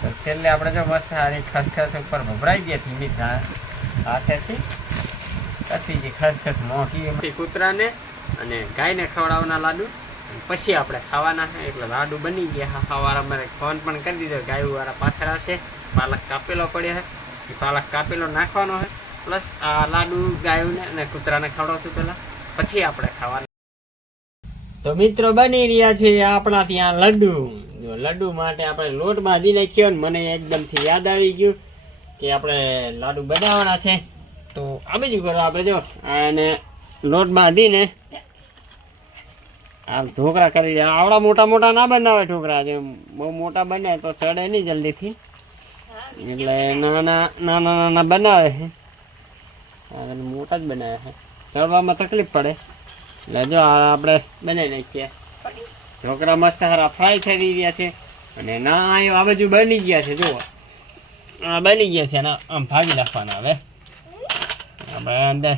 તો છેલ્લે આપણે જો મસ્ત આની ખસખસ ઉપર ભભરાઈ ગયા ધીમી હાથેથી પછી જે ખસખસ મોંઘી કૂતરાને અને ગાયને ખવડાવવાના લાડુ પછી આપણે ખાવાના છે. એટલે લાડુ બની ગયા. સવારે અમારે ફોન પણ કરી દીધો. ગાયવાળા પાછળ આવશે. પાલક કાપેલો પડ્યો છે, એ પાલક કાપેલો નાખવાનો છે. પ્લસ આ લાડુ ગાયોને અને કૂતરાને ખવડાવશું પહેલાં, પછી આપણે ખાવાના. તો મિત્રો બની રહ્યા છે આપણા ત્યાં લડ્ડુ. જો લડ્ડુ માટે આપણે લોટ બાંધી નાખ્યો ને મને એકદમથી યાદ આવી ગયું કે આપણે લાડુ બનાવવાના છે. તો આ બીજું કરો આપણે જો અને લોટ બાંધીને આ ઢોકળા કરી દે. આવડા મોટા મોટા ના બનાવે ઢોકળા, જેમ બહુ મોટા બને તો ચડે નહીં જલ્દીથી, એટલે નાના નાના નાના બનાવે છે. મોટા જ બનાવે છે, ચડવામાં તકલીફ પડે. એટલે જો આપણે બનાવી નાખીએ. ઢોકળા મસ્ત સારા ફ્રાય થઈ રહ્યા છે અને ના આ બાજુ બની ગયા છે. જુઓ આ બની ગયા છે અને આમ ભાગી નાખવાના. હવે આપણે અંદર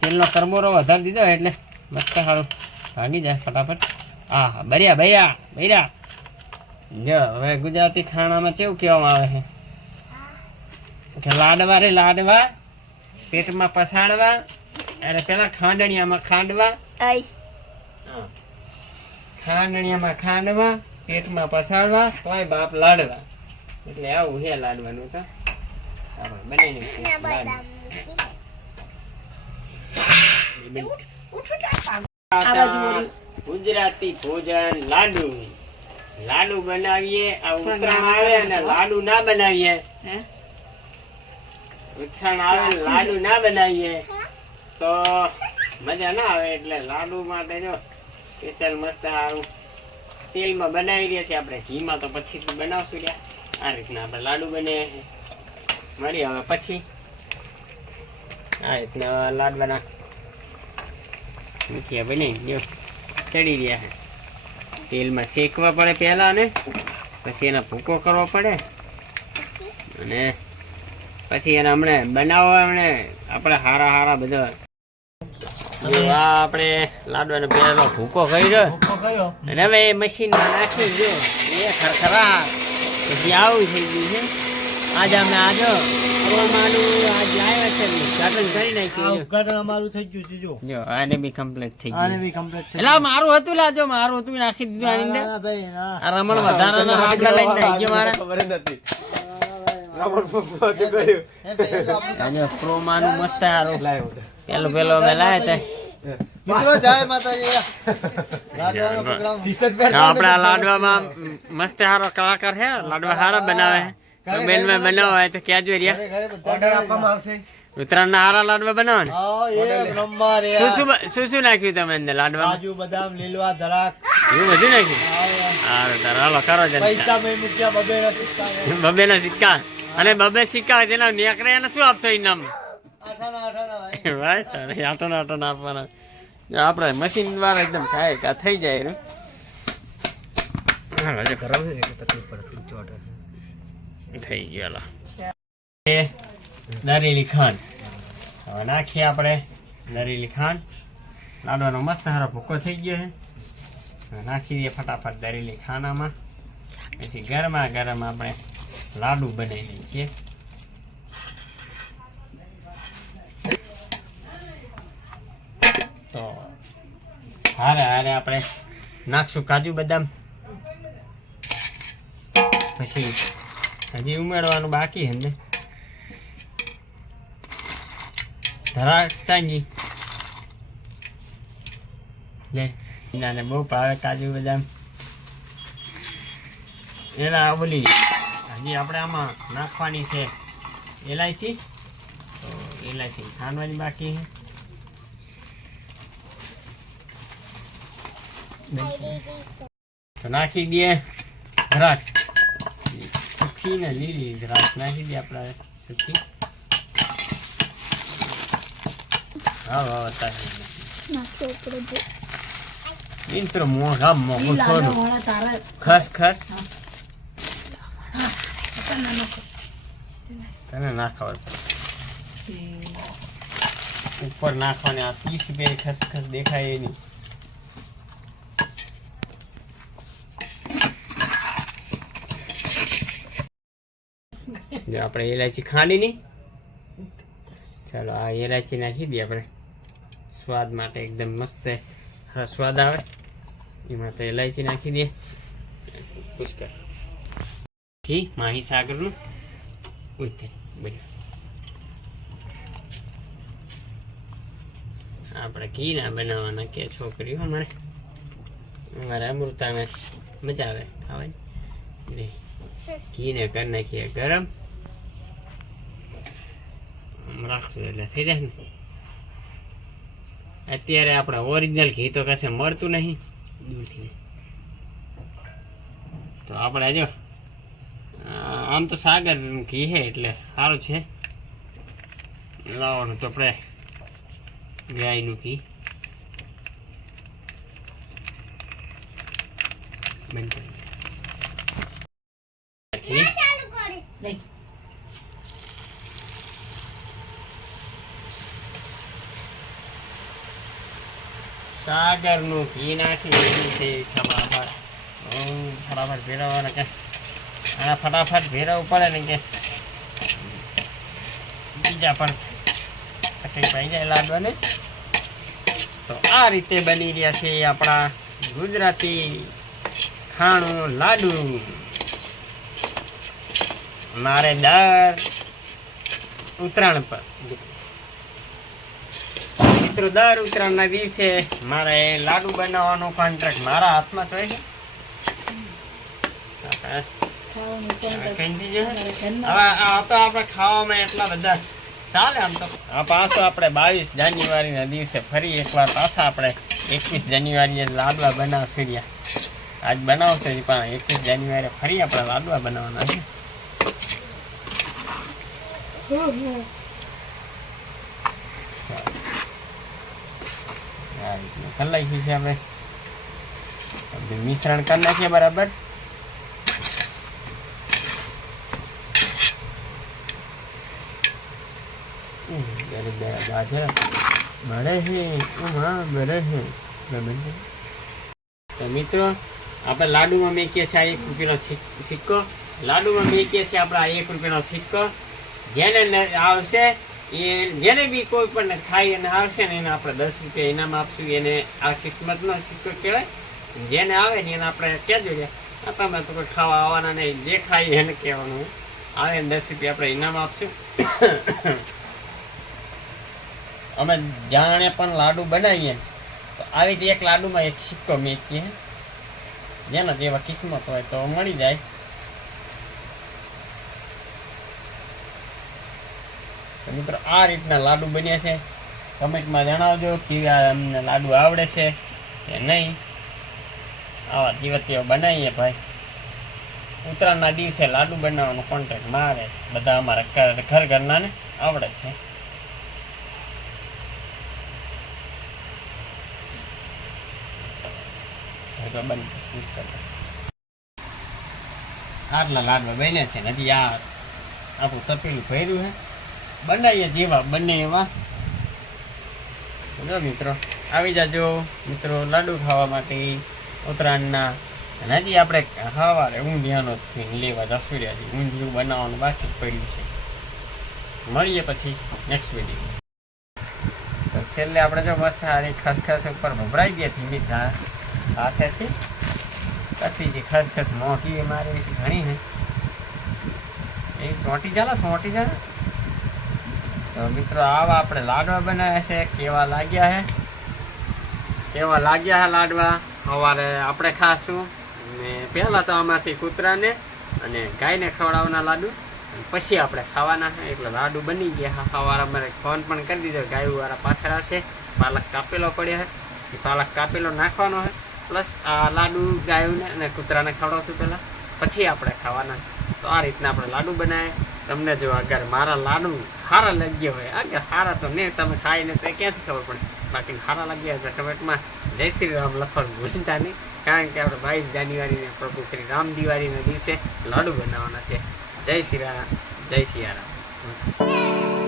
તેલનો કરમોરો વધારી દીધો એટલે મસ્ત સારું ભાગી જાય ફટાફટ. હા બર્યા બર્યા બર્યા. જો હવે ગુજરાતી ખાણામાં કેવું કહેવામાં આવે છે કે લાડવા રે લાડવા, પેટમાં પસાડવા, અને પેલા ખાંડણિયામાં ખાંડવા, ખાંડણિયામાં ખાંડવા, પેટમાં પસાડવા, તોય બાપ લાડવા. એટલે આવું છે લાડવાનું. તો ગુજરાતી ભોજન લાડુ. લાડુ બનાવીએ આ ઉત્તરાયણ આવે અને લાડુ ના બનાવીએ, ઉત્તરાયણ આવે લાડુ ના બનાવીએ તો મજા ના આવે. એટલે લાડુ માટે જો સ્પેશિયલ મસ્ત સારું તેલમાં બનાવી રહ્યા છીએ આપણે. ઘીમાં તો પછી બનાવશું રહ્યા. આ રીતના આપણે લાડુ બને મળી. હવે પછી આ રીતના લાડવાના મુઠિયા બની જો ચડી રહ્યા છે. તેલમાં શેકવા પડે પહેલા ને પછી એનો ભૂકો કરવો પડે અને પછી એને હમણે બનાવવા આપણે હારા હારા બધા. આ આપણે લાડવાનો પહેલો ભૂકો કર્યો અને હવે એ મશીનમાં નાખી જો એ ખરખરા પછી આવું થઈ ગયું છે. આજે અમે આજો આજ લાવ્યા છે, ઉદઘાટન કરી નાખ્યું. ઉદઘાટન અમારું થઈ ગયું છે. જો આને બી કમ્પ્લીટ થઈ ગયું. આને બી કમ્પ્લીટ થઈ ગયું. મારું હતું લાજો, મારું હતું નાખી દીધું આની અંદર. આ રમણ વધારાનો આટલા લઈને આવી ગયો મારા. ખબર નથી પ્રોમાનું મસ્ત સારું પેલો અમે લાવ્યા હતા. આપડા લાડવામાં મસ્ત સારો કલાકાર છે, લાડવા સારા બનાવે છે. બેન મેં બનાવો હોય તો ક્યાં જોઈ રહ્યા ઉત્તરાયણ ના હારા લાડવા બનાવો ને. શું શું નાખ્યું તમે અંદર લાડવા? કાજુ બદામ લીલવા દ્રાક્ષ એવું બધું નાખ્યું. હાલો કરો બબે ના સિક્કા. અને બબે સિક્કા જેના નીકળે એને શું આપશો ઇનામ? આટો આપવાના. આપણે મશીન દ્વારા એકદમ થાય થઈ જાય. થઈ ગયેલા દરેલી ખાંડ. હવે નાખીએ આપણે દરેલી ખાંડ. લાડવાનો મસ્ત સારો ભૂકો થઈ ગયો છે. નાખી દઈએ ફટાફટ દરેલી ખાંડામાં. પછી ગરમા ગરમ આપણે લાડુ બનાવી દઈએ. તો હારે હારે આપણે નાખશું કાજુ બદામ. પછી હજી ઉમેરવાનું બાકી છે ને દ્રાક્ષ. લે એનાને બહુ ભાવે કાજુ બદામ. એના બોલી હજી આપણે આમાં નાખવાની છે એલાયચી. તો એલાયચી ખાંડવાની બાકી છે. તો નાખી દઈએ દ્રાક્ષ. સુખી ને લીલી દ્રાક્ષ નાખી દઈએ આપણે. સુખી મિત્રો મોઘા મોઘું સોનું ખસ ખસ તને નાખવા ઉપર નાખવાની. આ 30 રૂપિયાની ખસખસ દેખાય એની. જો આપણે ઇલાયચી ખાંડીની, ચાલો આ ઇલાયચી નાખી દઈએ આપણે સ્વાદ માટે, એકદમ મસ્ત સ્વાદ આવે એ માટે ઇલાયચી નાખી દઈએ. પુષ્કળ ઘી માહી સાગરનું આપણે ઘી ના બનાવવાના કે છોકરીઓ અમારે અમૃતાને મજા આવે ખાવાની. ઘીને કરી નાખીએ ગરમ, રાખશું એટલે થઈ જાય ને. અત્યારે આપણે ઓરિજિનલ ઘી તો કશે મળતું નહીં દૂરથી, તો આપણે જો આમ તો સાગર ઘી છે એટલે સારું છે લાવવાનું. તો આપણે ગાયનું ઘી બંધ કરી સાગરનું ઘી નાખી દીધું છે. ફટાફટ ભેરવવાના કે આના ફટાફટ ભેરવવું પડે ને કે બીજા પણ તકલીફ આવી જાય લાડવાને. તો આ રીતે બની રહ્યા છે આપણા ગુજરાતી ખાણું લાડુ. મારે દર ઉત્તરાયણ પર મિત્રો, દર ઉત્તરાયણના દિવસે મારે લાડુ બનાવવાનો કોન્ટ્રાક્ટ મારા હાથમાં તો છે. આપણે ખાવામાં એટલા બધા ચાલે. આમ તો પાછો આપણે 22 જાન્યુઆરીના દિવસે ફરી એકવાર પાછા આપણે 21 જાન્યુઆરીએ લાડવા બનાવશું. આજ બનાવશે પણ 21 જાન્યુઆરી ફરી આપણે લાડવા બનાવવાના છે. કરી નાખ્યું છે આપણે, મિશ્રણ કરી નાખીએ બરાબર. તો મિત્રો આપણે લાડુમાં મેકીએ છીએ 1 રૂપિયાનો સિક્કો. લાડુમાં મેકીએ છીએ આપણે 1 રૂપિયાનો સિક્કો. જેને આવશે જેને બી કોઈ પણ ખાઈ અને આવશે ને એને આપણે 10 રૂપિયા ઇનામ આપશું. એને આ કિસ્મતનો સિક્કો કહેવાય. જેને આવે ને એને આપણે કહેજો કે તમે તો કોઈ ખાવા આવવાના નહીં, જે ખાઈ એને કહેવાનું આવે ને 10 રૂપિયા આપણે ઇનામ આપશું. અમે જાણે પણ લાડુ બનાવીએ તો આવી રીતે એક લાડુમાં 1 સિક્કો મેકીએ. જેના જેવા કિસ્મત હોય તો મળી જાય. મિત્રો આ રીતના લાડુ બન્યા છે. કમેન્ટમાં જણાવજો કે અમને લાડુ આવડે છે કે નહીં. આવા જીવતીઓ બનાવીએ ભાઈ. ઉત્તરાયણના દિવસે લાડુ બનાવવાનો કોન્ટેક્ટ મારે બધા અમારા ઘર ઘરનાને આવડે છે. આટલા લાડવા બન્યા છે ને હજી આ આપણું તપેલું ભર્યું છે. બનાવીએ જેવા બને એવા. જો મિત્રો આવી જાજો મિત્રો લાડુ ખાવા માટે ઉત્તરાયણના. અને હજી આપણે સવારે ઊંધિયાનો લેવા જશું રહ્યા છીએ. ઊંધિયું બનાવવાનું બાકી પડ્યું છે. મળીએ પછી નેક્સ્ટ વિડીયો. તો છેલ્લે આપણે જો મસ્ત સારી ખસખસ ઉપર ભભરાઈ ગયા ધીમી હાથેથી. પછી જે ખસખસ મોટી મારી છે ઘણી છે એ ચોંટી ચાલો. તો મિત્રો આવા આપણે લાડવા બનાવ્યા છે. કેવા લાગ્યા છે લાડવા સવારે આપણે ખાશું. ને પહેલાં તો આમાંથી કૂતરાને અને ગાયને ખવડાવવાના લાડુ, પછી આપણે ખાવાના છે. એટલે લાડુ બની ગયા. સવારે અમારે ફોન પણ કરી દીધો, ગાયવાળા પાછળ આવશે. પાલક કાપેલો પડ્યો છે, પાલક કાપેલો નાખવાનો છે. પ્લસ આ લાડુ ગાયોને અને કૂતરાને ખવડાવશું પહેલાં, પછી આપણે ખાવાના. તો આ રીતના આપણે લાડુ બનાવીએ. તમને જો અગર મારા લાડુ સારા લાગ્યા હોય, અગર સારા તો નહીં તમે ખાઈને તો ક્યાંથી ખબર પડે. બાકી સારા લાગ્યા છે કમેન્ટમાં જય શ્રી રામ લખવાનું ભૂલતા નહીં. કારણ કે આપણે 22 જાન્યુઆરીને પ્રભુ શ્રી રામ દિવાળીના દિવસે લાડુ બનાવવાના છે. જય શ્રી રામ, જય સિયારામ.